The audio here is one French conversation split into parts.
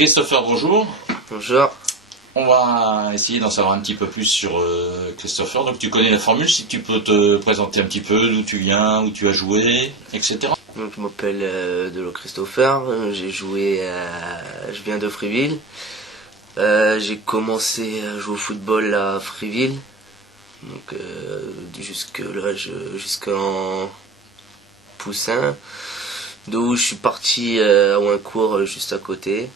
Christopher, bonjour. Bonjour. On va essayer d'en savoir un petit peu plus sur Christopher. Donc tu connais la formule, si tu peux te présenter un petit peu d'où tu viens, où tu as joué, etc. Donc, je m'appelle Delo Christopher, j'ai joué je viens de Frieville. J'ai commencé à jouer au football à Frieville, donc jusqu'en Poussin, d'où je suis parti à Ouincourt juste à côté,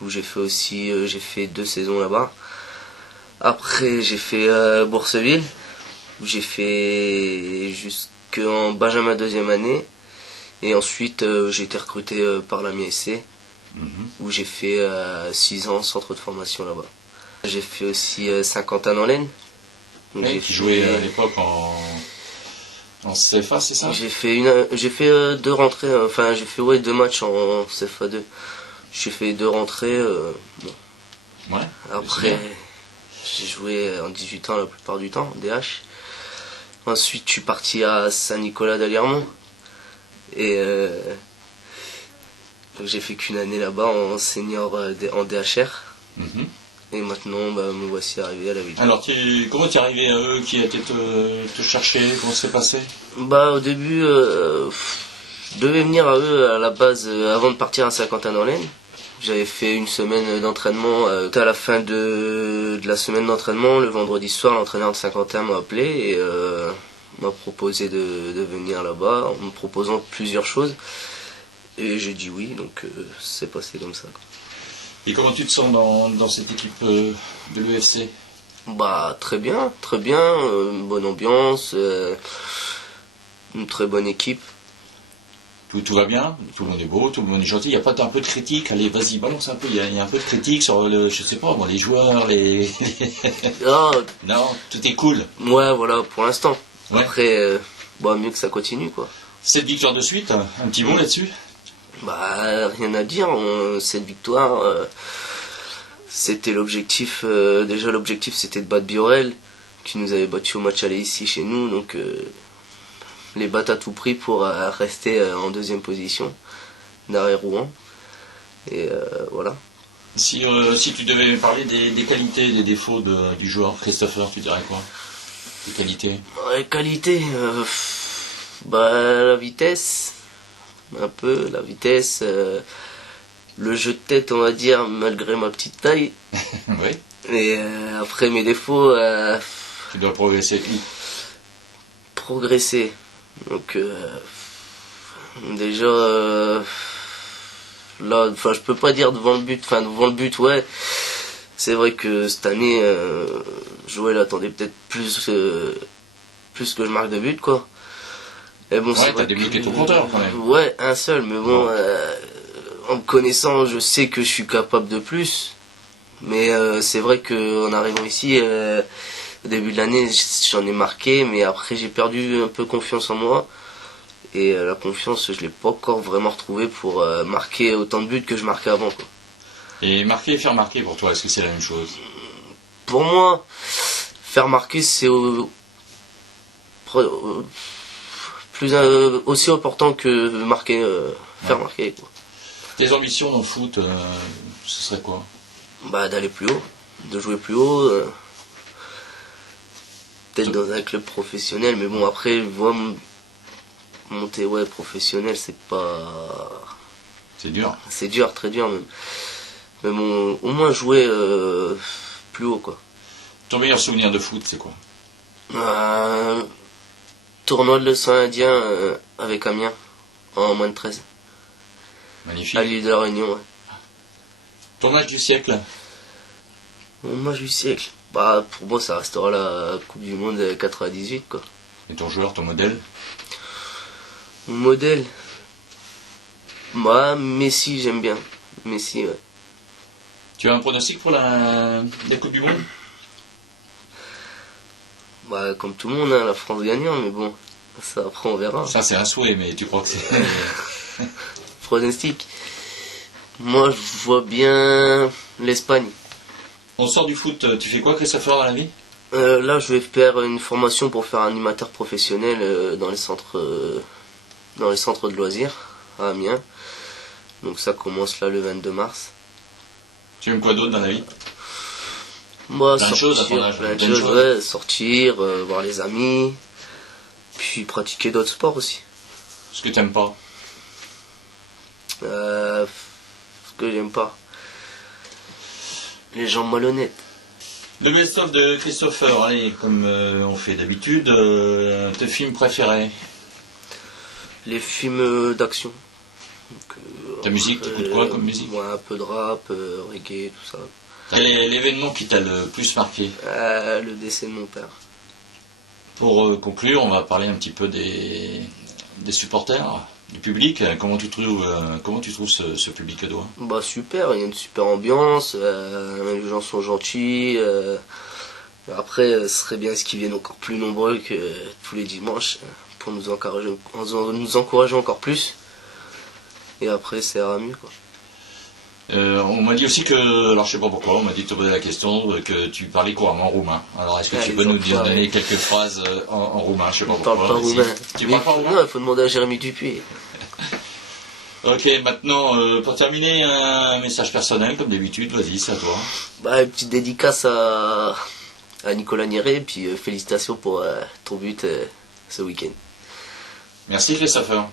où j'ai fait 2 saisons là-bas. Après j'ai fait Bourseville, où j'ai fait jusqu'en Benjamin 2e année. Et ensuite, j'ai été recruté par la MISC, où j'ai fait 6 ans centre de formation là-bas. J'ai fait aussi Saint-Quentin-en-Laine. Oui, tu jouais à l'époque en CFA, c'est ça? J'ai fait 2 rentrées, j'ai fait 2 matchs en CFA 2. J'ai fait 2 rentrées. Ouais. Après, j'ai joué en 18 ans la plupart du temps, DH. Ensuite, je suis parti à Saint-Nicolas d'Aliermont. Et donc j'ai fait qu'une année là-bas en senior en DHR. Et maintenant me voici arrivé à la ville. Alors comment tu es arrivé à eux? Qui a été te chercher? Comment ça s'est passé? Au début je devais venir à eux à la base avant de partir à Saint-Quentin-en-Laine. J'avais fait une semaine d'entraînement. À la fin de la semaine d'entraînement, le vendredi soir, l'entraîneur de Saint-Quentin m'a appelé et m'a proposé de venir là-bas en me proposant plusieurs choses. Et j'ai dit oui, donc c'est passé comme ça. Et comment tu te sens dans cette équipe de l'EFC? Très bien, très bien, une bonne ambiance, une très bonne équipe. Tout va bien, tout le monde est beau, tout le monde est gentil. Il n'y a pas un peu de critique? Allez, vas-y, balance un peu. Il y a un peu de critique sur je sais pas, les joueurs, les. Non, tout est cool. Ouais, voilà, pour l'instant. Ouais. Après, mieux que ça continue, quoi. 7 victoires de suite, un petit mot là-dessus? Rien à dire. Cette victoire, c'était l'objectif. Déjà, l'objectif, c'était de battre Biorel, qui nous avait battu au match aller ici chez nous. Donc, les battre à tout prix pour rester en 2e position, derrière Rouen. Et voilà. Si tu devais parler des qualités, des défauts du joueur Christopher, tu dirais quoi? Les qualités? Les qualités, la vitesse. Un peu la vitesse, le jeu de tête, on va dire, malgré ma petite taille. Oui. Et après mes défauts, tu dois progresser. Donc déjà là, je peux pas dire devant le but, ouais. C'est vrai que cette année, Joël attendait peut-être plus que je marque de but, quoi. Et bon, ouais, t'as débloqué ton compteur quand même. Ouais, un seul, mais bon, en me connaissant, je sais que je suis capable de plus. Mais c'est vrai qu'en arrivant ici, au début de l'année, j'en ai marqué, mais après j'ai perdu un peu confiance en moi. Et la confiance, je l'ai pas encore vraiment retrouvée pour marquer autant de buts que je marquais avant, quoi. Et marquer et faire marquer, pour toi, est-ce que c'est la même chose? Pour moi, faire marquer, c'est aussi important que faire marquer, quoi. Tes ambitions dans le foot, ce serait quoi? D'aller plus haut, de jouer plus haut, peut-être dans un club professionnel, mais bon, après, monter professionnel, c'est pas... C'est dur. C'est dur, très dur même. Mais bon, au moins jouer plus haut, quoi. Ton meilleur souvenir de foot, c'est quoi? Tournoi de l'océan Indien avec Amiens en moins de 13. Magnifique. À l'île de la Réunion, ouais. Ton match du siècle? Mon match du siècle, pour moi ça restera la Coupe du Monde 98, quoi. Et ton joueur, ton modèle? Mon modèle, Messi, j'aime bien. Messi, ouais. Tu as un pronostic pour la Coupe du Monde? Comme tout le monde, hein, la France gagnant, mais bon, ça après on verra. Ça c'est un souhait, mais tu crois que c'est... Pronostic. Moi je vois bien l'Espagne. On sort du foot, tu fais quoi Christopher dans la vie? Là je vais faire une formation pour faire animateur professionnel dans les centres de loisirs à Amiens. Donc ça commence là le 22 mars. Tu aimes quoi d'autre dans la vie? Moi, Plein de choses à ton âge. plein de choses, ouais, sortir, voir les amis, puis pratiquer d'autres sports aussi. Ce que t'aimes pas? Ce que j'aime pas, les gens malhonnêtes. Le best-of de Christopher, allez, comme on fait d'habitude, tes films préférés? Les films d'action. Donc, Ta musique, t'écoutes quoi comme musique? Ouais, un peu de rap, reggae, tout ça. Quel est l'événement qui t'a le plus marqué? Le décès de mon père. Pour conclure, on va parler un petit peu des supporters, du public. Comment tu trouves ce public cadeau? Bah super, il y a une super ambiance, les gens sont gentils. Après, ce serait bien qu'ils viennent encore plus nombreux que tous les dimanches pour nous encourager encore plus. Et après, ça ira mieux, quoi. On m'a dit aussi que, alors je sais pas pourquoi, on m'a dit de te poser la question que tu parlais couramment roumain. Alors est-ce que tu peux nous donner quelques phrases en roumain? Je sais pas pourquoi. Je parle pas roumain. Tu parles pas roumain? Non, il faut demander à Jérémy Dupuis. Ok, maintenant, pour terminer, un message personnel, comme d'habitude, vas-y, c'est à toi. Bah, une petite dédicace à Nicolas Nieré, puis félicitations pour ton but ce week-end. Merci Christopher.